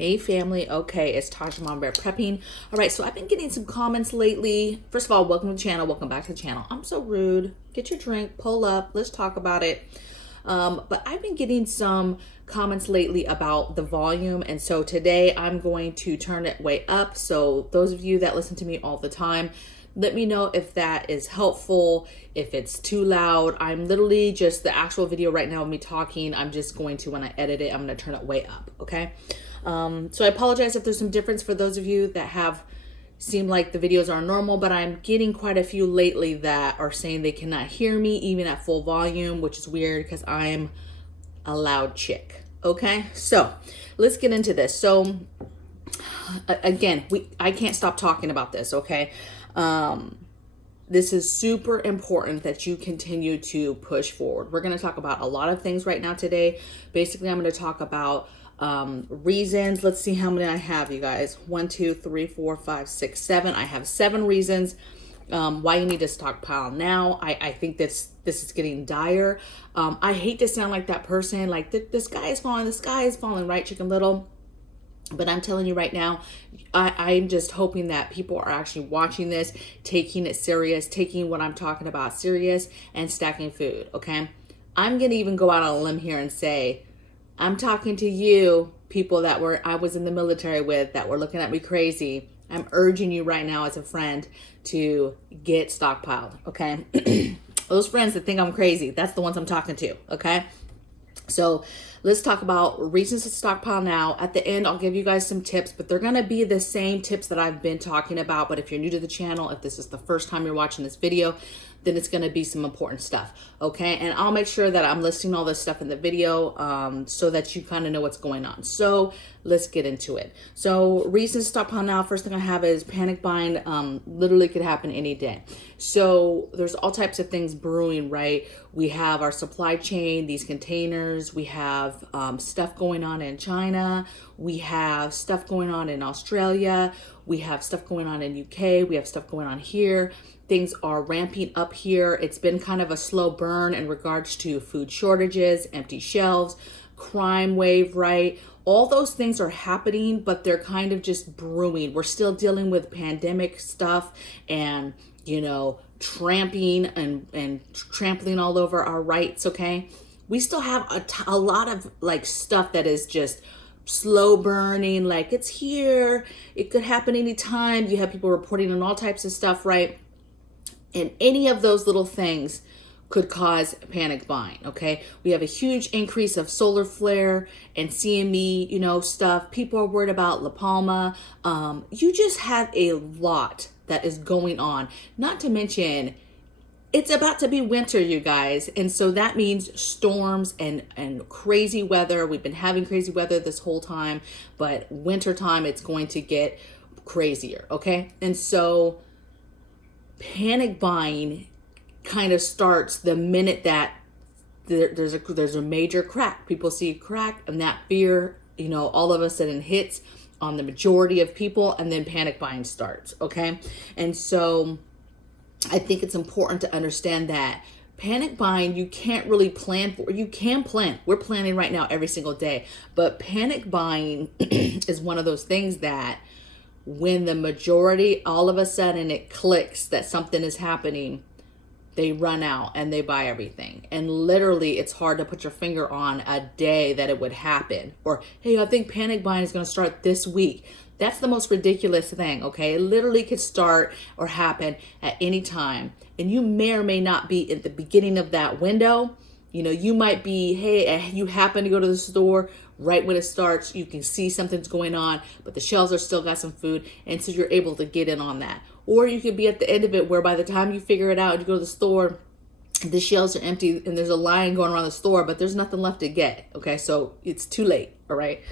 Hey family, okay, it's Tasha Mom Bear Prepping. All right, so I've been getting some comments lately. First of all, welcome to the channel, welcome back to the channel. I'm so rude. Get your drink, pull up, let's talk about it. But I've been getting some comments lately about the volume, and so today I'm going to turn it way up. So those of you that listen to me all the time, let me know if that is helpful, if it's too loud. I'm literally just the actual video right now of me talking. I'm just going to, when I edit it, I'm going to turn it way up, okay? So I apologize if there's some difference for those of you that have seemed like the videos are normal, but I'm getting quite a few lately that are saying they cannot hear me even at full volume, which is weird because I'm a loud chick, okay? So let's get into this. So again, I can't stop talking about this, okay? This is super important that you continue to push forward. We're going to talk about a lot of things right now today. Basically, I'm going to talk about reasons. Let's see how many I have, you guys. 1, 2, 3, 4, 5, 6, 7. I have 7 reasons why you need to stockpile now. I think this is getting dire. I hate to sound like that person, like the sky is falling, right, Chicken Little? But I'm telling you right now, I'm just hoping that people are actually watching this, taking it serious, taking what I'm talking about serious, and stacking food, okay? I'm going to even go out on a limb here and say, I'm talking to you, people that I was in the military with, that were looking at me crazy. I'm urging you right now as a friend to get stockpiled, okay? Those friends that think I'm crazy, that's the ones I'm talking to, okay? So let's talk about reasons to stockpile now. At the end, I'll give you guys some tips, but they're going to be the same tips that I've been talking about. But if you're new to the channel, if this is the first time you're watching this video, then it's going to be some important stuff. Okay. And I'll make sure that I'm listing all this stuff in the video so that you kind of know what's going on. So let's get into it. So reasons to stockpile now. First thing I have is panic buying. Literally could happen any day. So there's all types of things brewing, right? We have our supply chain, these containers. We have stuff going on in China. We have stuff going on in Australia. We have stuff going on in UK. We have stuff going on here. Things are ramping up here. It's been kind of a slow burn in regards to food shortages, empty shelves, crime wave, right? All those things are happening, but they're kind of just brewing. We're still dealing with pandemic stuff and, you know, tramping and trampling all over our rights, okay? We still have a lot of like stuff that is just slow burning, like it's here. It could happen anytime. You have people reporting on all types of stuff, right? And any of those little things could cause panic buying, okay? We have a huge increase of solar flare and CME, you know, stuff. People are worried about La Palma. You just have a lot that is going on. Not to mention, it's about to be winter, you guys. And so that means storms and crazy weather. We've been having crazy weather this whole time, but winter time, it's going to get crazier, okay? And so panic buying kind of starts the minute that there's a major crack. People see a crack and that fear, you know, all of a sudden hits on the majority of people, and then panic buying starts, okay? And so I think it's important to understand that panic buying, you can't really plan for. You can plan. We're planning right now every single day, but panic buying is one of those things that when the majority, all of a sudden it clicks that something is happening, they run out and they buy everything. And literally it's hard to put your finger on a day that it would happen. Or, hey, I think panic buying is going to start this week. That's the most ridiculous thing, okay? It literally could start or happen at any time. And you may or may not be at the beginning of that window. You know, you might be, hey, you happen to go to the store right when it starts. You can see something's going on, but the shelves are still got some food. And so you're able to get in on that. Or you could be at the end of it where by the time you figure it out and you go to the store, the shelves are empty and there's a line going around the store, but there's nothing left to get. Okay, so it's too late. All right.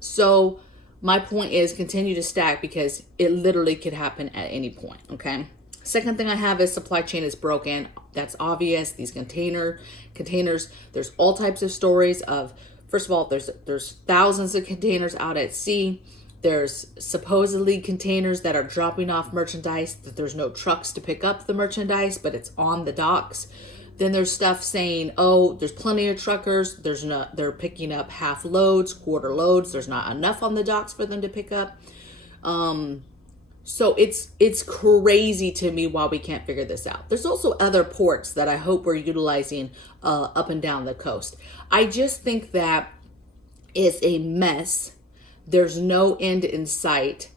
So my point is continue to stack because it literally could happen at any point. Okay. Second thing I have is supply chain is broken. That's obvious. These containers, there's all types of stories of, first of all, there's thousands of containers out at sea. There's supposedly containers that are dropping off merchandise that there's no trucks to pick up the merchandise, but it's on the docks. Then there's stuff saying, oh, there's plenty of truckers. They're picking up half loads, quarter loads. There's not enough on the docks for them to pick up. So it's crazy to me why we can't figure this out. There's also other ports that I hope we're utilizing up and down the coast. I just think that it's a mess. There's no end in sight,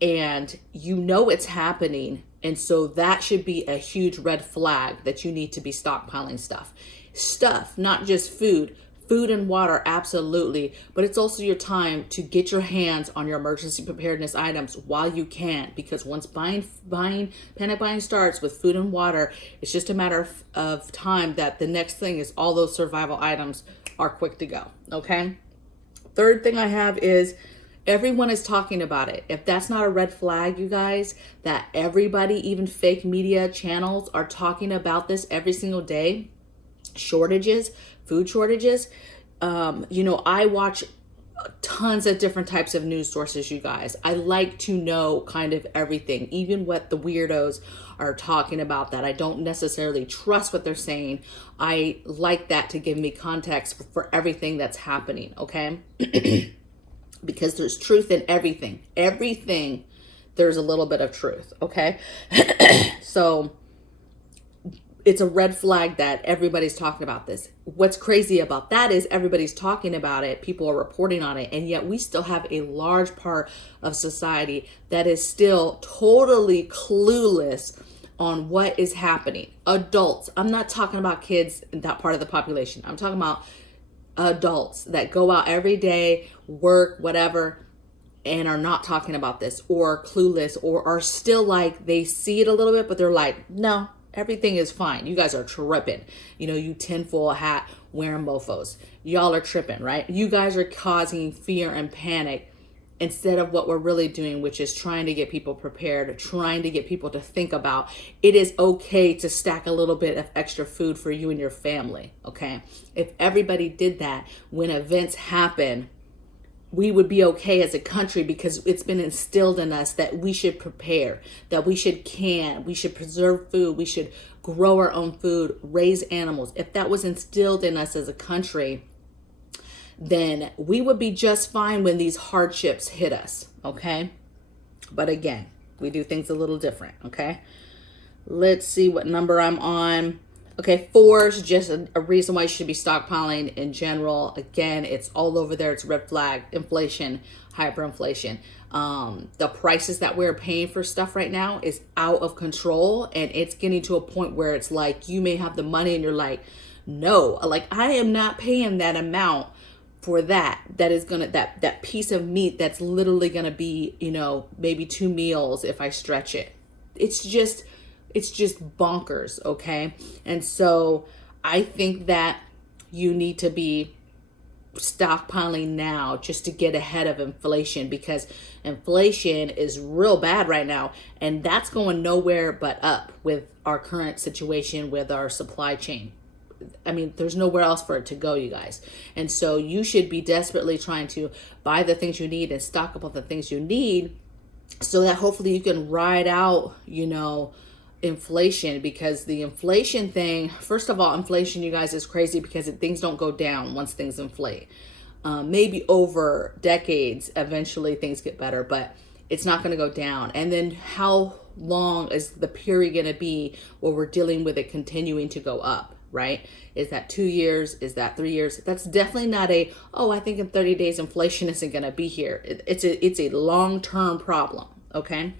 and you know it's happening. And so that should be a huge red flag that you need to be stockpiling stuff. Stuff, not just food. Food and water, absolutely. But it's also your time to get your hands on your emergency preparedness items while you can. Because once panic buying starts with food and water, it's just a matter of time that the next thing is all those survival items are quick to go. Okay? Third thing I have is everyone is talking about it. If that's not a red flag, you guys, that everybody, even fake media channels, are talking about this every single day, shortages, food shortages. I watch tons of different types of news sources, you guys. I like to know kind of everything, even what the weirdos are talking about that I don't necessarily trust what they're saying. I like that to give me context for everything that's happening, okay? Because there's truth in everything. Everything, there's a little bit of truth, okay? So it's a red flag that everybody's talking about this. What's crazy about that is everybody's talking about it, people are reporting on it, and yet we still have a large part of society that is still totally clueless on what is happening. Adults, I'm not talking about kids in that part of the population. I'm talking about adults that go out every day, work, whatever, and are not talking about this, or clueless, or are still like, they see it a little bit, but they're like, no, everything is fine. You guys are tripping. You tinfoil hat wearing mofos. Y'all are tripping, right? You guys are causing fear and panic instead of what we're really doing, which is trying to get people prepared, trying to get people to think about it is okay to stack a little bit of extra food for you and your family, okay? If everybody did that when events happen, we would be okay as a country because it's been instilled in us that we should prepare, that we should we should preserve food, we should grow our own food, raise animals. If that was instilled in us as a country, then we would be just fine when these hardships hit us, okay? But again, we do things a little different, okay? Let's see what number I'm on. Okay, 4 is just a reason why you should be stockpiling in general. Again, it's all over there. It's red flag, inflation, hyperinflation. The prices that we're paying for stuff right now is out of control, and it's getting to a point where it's like you may have the money and you're like, no, like I am not paying that amount for that is gonna that piece of meat that's literally gonna be maybe 2 meals if I stretch it. It's just bonkers, okay? And so I think that you need to be stockpiling now just to get ahead of inflation, because inflation is real bad right now, and that's going nowhere but up with our current situation with our supply chain. I mean, there's nowhere else for it to go, you guys. And so you should be desperately trying to buy the things you need and stock up on the things you need so that hopefully you can ride out, inflation. Because the inflation thing, first of all, inflation, you guys, is crazy because things don't go down once things inflate. Maybe over decades, eventually things get better, but it's not going to go down. And then how long is the period going to be where we're dealing with it continuing to go up? Right? Is that 2 years? Is that 3 years? That's definitely not I think in 30 days inflation isn't going to be here. It's a long-term problem, okay?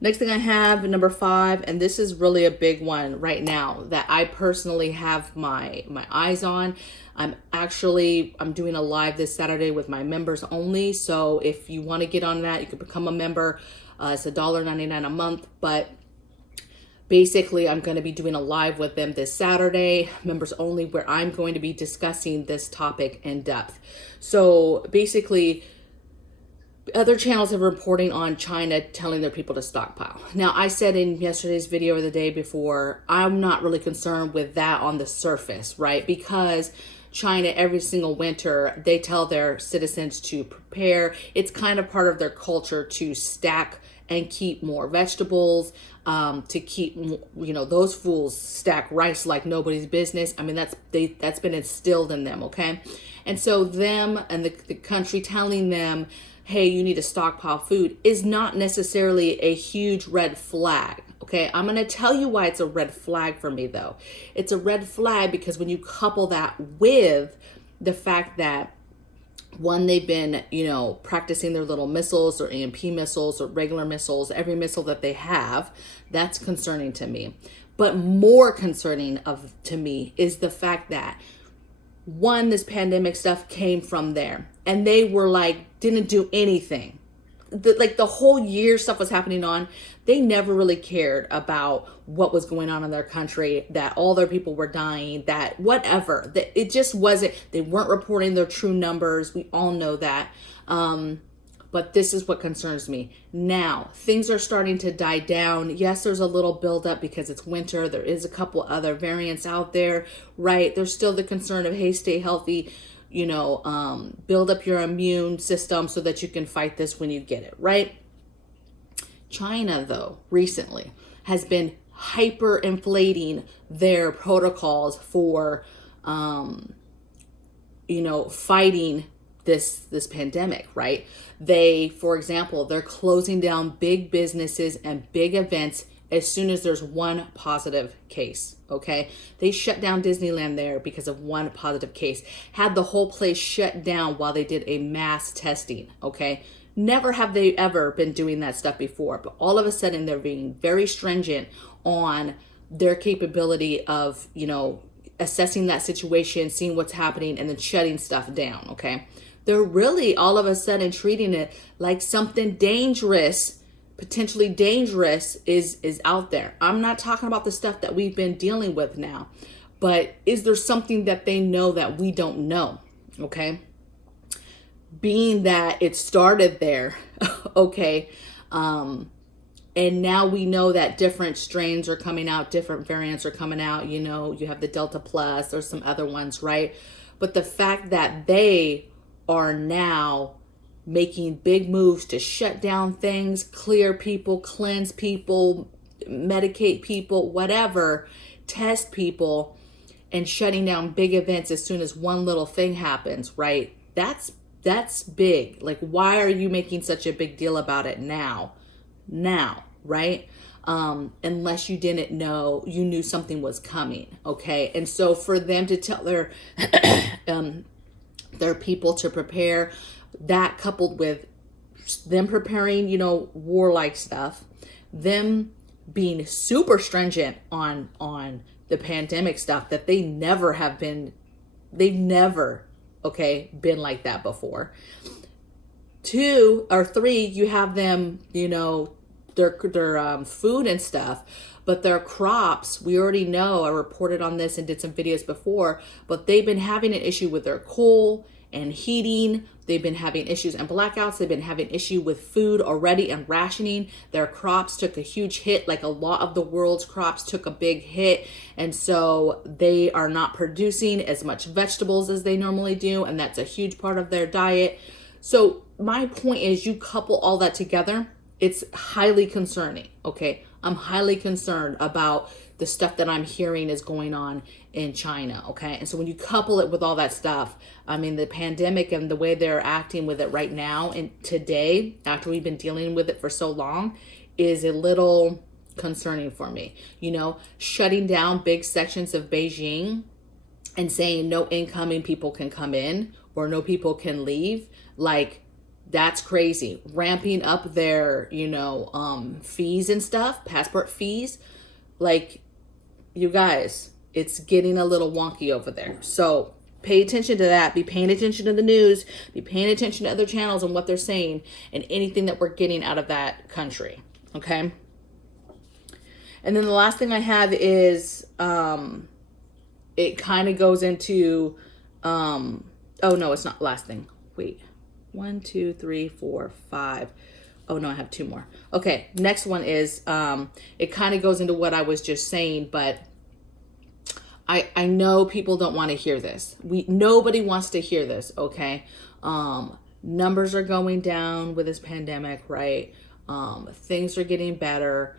Next thing I have, number 5, and this is really a big one right now that I personally have my eyes on. I'm doing a live this Saturday with my members only. So if you want to get on that, you can become a member. It's $1.99 a month, but basically, I'm going to be doing a live with them this Saturday, members only, where I'm going to be discussing this topic in depth. So basically, other channels have reporting on China telling their people to stockpile. Now, I said in yesterday's video or the day before, I'm not really concerned with that on the surface, right? Because China, every single winter, they tell their citizens to prepare. It's kind of part of their culture to stack and keep more vegetables. to keep, those fools stack rice like nobody's business. I mean, that's been instilled in them, okay? And so them and the country telling them, hey, you need to stockpile food is not necessarily a huge red flag. Okay, I'm going to tell you why it's a red flag for me, though. It's a red flag because when you couple that with the fact that, one, they've been, practicing their little missiles or EMP missiles or regular missiles, every missile that they have, that's concerning to me. But more concerning to me is the fact that, one, this pandemic stuff came from there and they were didn't do anything. The whole year stuff was happening on, they never really cared about what was going on in their country, that all their people were dying, that whatever, that it just wasn't, they weren't reporting their true numbers. We all know that. But this is what concerns me. Now, things are starting to die down. Yes, there's a little buildup because it's winter. There is a couple other variants out there, right? There's still the concern of, hey, stay healthy, build up your immune system so that you can fight this when you get it, right? China, though, recently has been hyperinflating their protocols for, fighting this pandemic, right? They, for example, they're closing down big businesses and big events as soon as there's one positive case, okay? They shut down Disneyland there because of one positive case. Had the whole place shut down while they did a mass testing, okay? Never have they ever been doing that stuff before, but all of a sudden they're being very stringent on their capability of, assessing that situation, seeing what's happening, and then shutting stuff down, okay? They're really all of a sudden treating it like something dangerous, potentially dangerous is out there. I'm not talking about the stuff that we've been dealing with now, but is there something that they know that we don't know, okay? Being that it started there, okay, and now we know that different strains are coming out, different variants are coming out, you have the Delta Plus, there's some other ones, right? But the fact that they are now making big moves to shut down things, clear people, cleanse people, medicate people, whatever, test people, and shutting down big events as soon as one little thing happens, right? That's big. Why are you making such a big deal about it now, right? Unless you didn't know, you knew something was coming, okay? And so for them to tell their people to prepare, that coupled with them preparing, warlike stuff, them being super stringent on the pandemic stuff that they've never, okay, been like that before. 2 or 3, you have them, their food and stuff, but their crops, we already know, I reported on this and did some videos before, but they've been having an issue with their coal and heating. They've been having issues and blackouts. They've been having issue with food already and rationing. Their crops took a huge hit, like a lot of the world's crops took a big hit. And so they are not producing as much vegetables as they normally do. And that's a huge part of their diet. So my point is, you couple all that together, it's highly concerning, okay? I'm highly concerned about the stuff that I'm hearing is going on in China, okay? And so when you couple it with all that stuff, I mean, the pandemic and the way they're acting with it right now and today, after we've been dealing with it for so long, is a little concerning for me. Shutting down big sections of Beijing and saying no incoming people can come in or no people can leave, that's crazy. Ramping up their, fees and stuff, passport fees, you guys, it's getting a little wonky over there. So pay attention to that. Be paying attention to the news. Be paying attention to other channels and what they're saying and anything that we're getting out of that country. Okay. And then the last thing I have is, it kind of goes into, oh no, it's not last thing. Wait, 1, 2, 3, 4, 5. Oh no, I have 2 more. Okay, next one is, it kind of goes into what I was just saying, but I know people don't want to hear this. Nobody wants to hear this, okay? Numbers are going down with this pandemic, right? Things are getting better.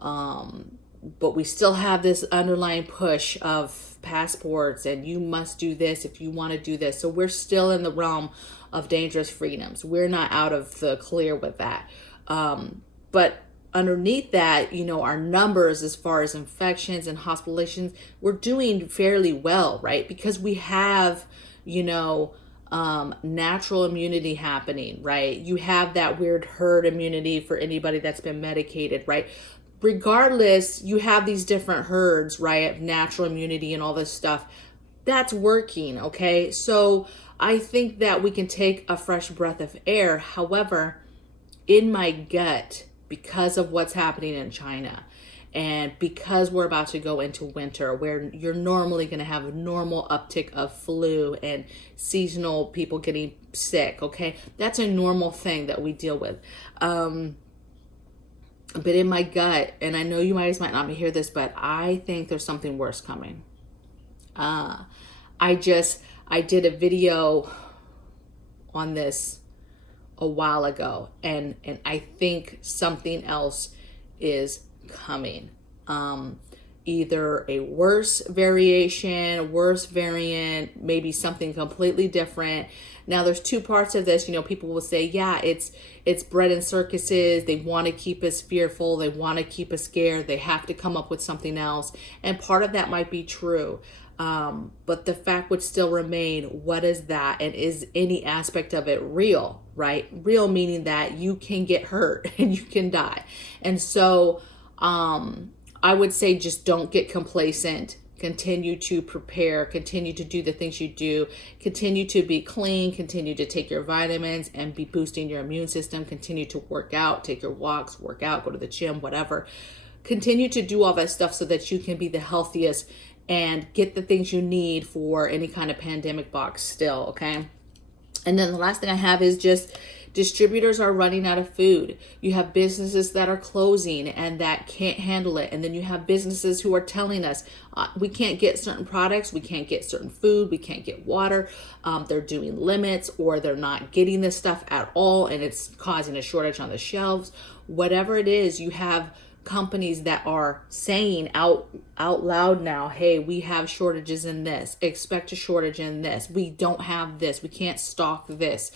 But we still have this underlying push of passports and you must do this if you want to do this. So we're still in the realm of dangerous freedoms. We're not out of the clear with that. But underneath that, our numbers as far as infections and hospitalizations, we're doing fairly well, right? Because we have, natural immunity happening, right? You have that weird herd immunity for anybody that's been medicated, right? Regardless, you have these different herds, right, of natural immunity and all this stuff. That's working, okay? So I think that we can take a fresh breath of air. However, in my gut, because of what's happening in China, and because we're about to go into winter where you're normally going to have a normal uptick of flu and seasonal people getting sick, okay? That's a normal thing that we deal with. But in my gut, and I know you guys might not hear this, but I think there's something worse coming. I did a video on this a while ago, and I think something else is coming. Either a worse variation, worse variant, maybe something completely different. Now there's two parts of this. People will say, yeah, it's bred in circuses. They want to keep us fearful. They want to keep us scared. They have to come up with something else. And part of that might be true. But the fact would still remain, what is that? And is any aspect of it real, right? Real meaning that you can get hurt and you can die. And so, I would say just don't get complacent. Continue to prepare, continue to do the things you do, continue to be clean, continue to take your vitamins and be boosting your immune system, continue to work out, take your walks, work out, go to the gym, whatever. Continue to do all that stuff so that you can be the healthiest and get the things you need for any kind of pandemic box still, okay? And then the last thing I have is just distributors are running out of food. You have businesses that are closing and that can't handle it. And then you have businesses who are telling us we can't get certain products, we can't get certain food, we can't get water. They're doing limits or they're not getting this stuff at all and it's causing a shortage on the shelves. Whatever it is, you have companies that are saying out loud now, hey, we have shortages in this, expect a shortage in this, we don't have this, we can't stock this.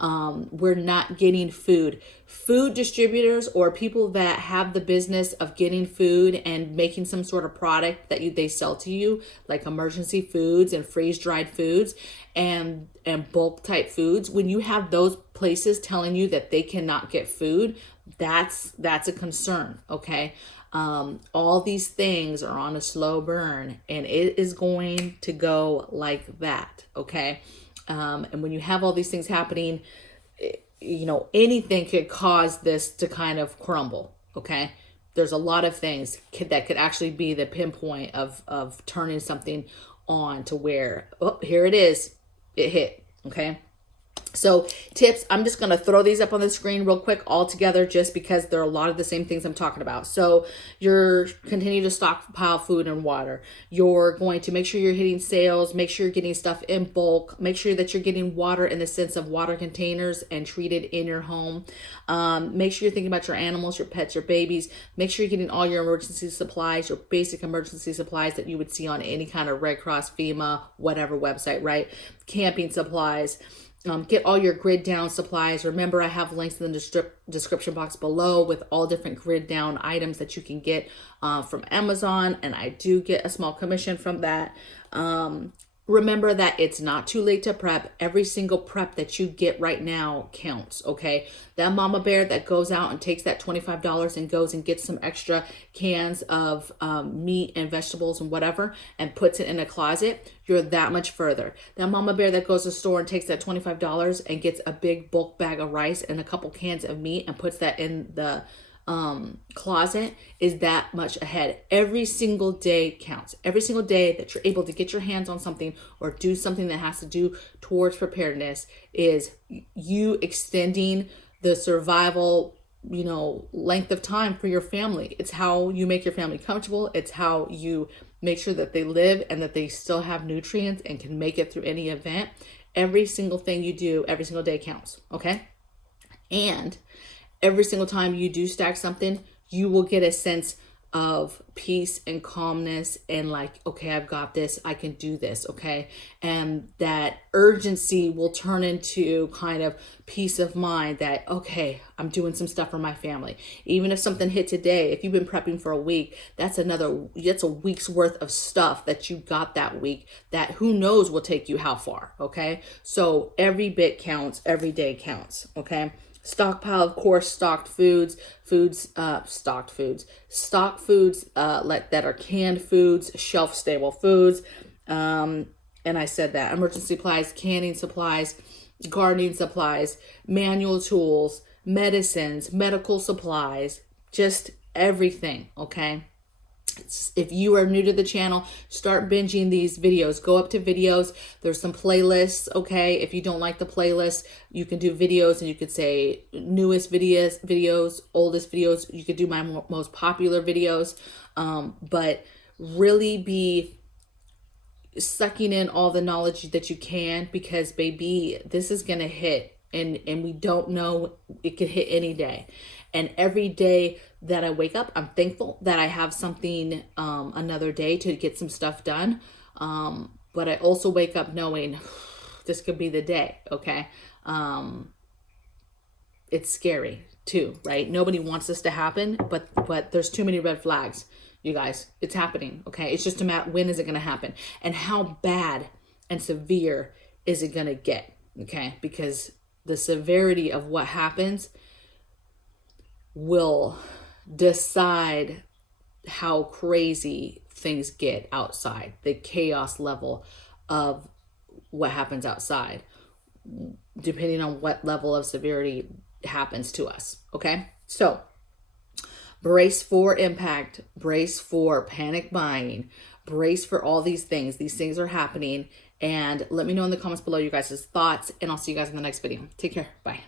We're not getting food. Food distributors or people that have the business of getting food and making some sort of product that they sell to you, like emergency foods and freeze-dried foods and bulk type foods. When you have those places telling you that they cannot get food, that's a concern, okay? All these things are on a slow burn and it is going to go like that, okay? And when you have all these things happening, anything could cause this to kind of crumble, okay? There's a lot of things that could actually be the pinpoint of turning something on to where, oh, here it is, it hit, okay? So tips, I'm just going to throw these up on the screen real quick all together just because there are a lot of the same things I'm talking about. So you're continue to stockpile food and water. You're going to make sure you're hitting sales, make sure you're getting stuff in bulk, make sure that you're getting water in the sense of water containers and treated in your home. Make sure you're thinking about your animals, your pets, your babies. Make sure you're getting all your emergency supplies, your basic emergency supplies that you would see on any kind of Red Cross, FEMA, whatever website, right? Camping supplies. Get all your grid down supplies. Remember, I have links in the description box below with all different grid down items that you can get from Amazon. And I do get a small commission from that. Remember that it's not too late to prep. Every single prep that you get right now counts, okay? That mama bear that goes out and takes that $25 and goes and gets some extra cans of meat and vegetables and whatever and puts it in a closet, you're that much further. That mama bear that goes to the store and takes that $25 and gets a big bulk bag of rice and a couple cans of meat and puts that in the closet is that much ahead. Every single day counts. Every single day that you're able to get your hands on something or do something that has to do towards preparedness is you extending the survival, length of time for your family. It's how you make your family comfortable. It's how you make sure that they live and that they still have nutrients and can make it through any event. Every single thing you do, every single day counts, okay? And every single time you do stack something, you will get a sense of peace and calmness and like, okay, I've got this, I can do this, okay? And that urgency will turn into kind of peace of mind that, okay, I'm doing some stuff for my family. Even if something hit today, if you've been prepping for a week, that's a week's worth of stuff that you got that week that who knows will take you how far, okay? So every bit counts, every day counts, okay? Stockpile, of course, stock foods like that are canned foods, shelf stable foods. And I said that emergency supplies, canning supplies, gardening supplies, manual tools, medicines, medical supplies, just everything. Okay. If you are new to the channel, start binging these videos. Go up to videos. There's some playlists, okay? If you don't like the playlist, you can do videos and you could say newest videos, oldest videos. You could do my most popular videos. But really be sucking in all the knowledge that you can, because baby, this is going to hit and we don't know, it could hit any day. And every day that I wake up, I'm thankful that I have something, another day to get some stuff done. But I also wake up knowing this could be the day. Okay. It's scary too, right? Nobody wants this to happen, but there's too many red flags, you guys. It's happening. Okay. It's just a matter, when is it going to happen and how bad and severe is it going to get? Okay. Because the severity of what happens will decide how crazy things get outside, the chaos level of what happens outside, depending on what level of severity happens to us. Okay. So brace for impact, brace for panic buying, brace for all these things. These things are happening. And let me know in the comments below you guys' thoughts, and I'll see you guys in the next video. Take care. Bye.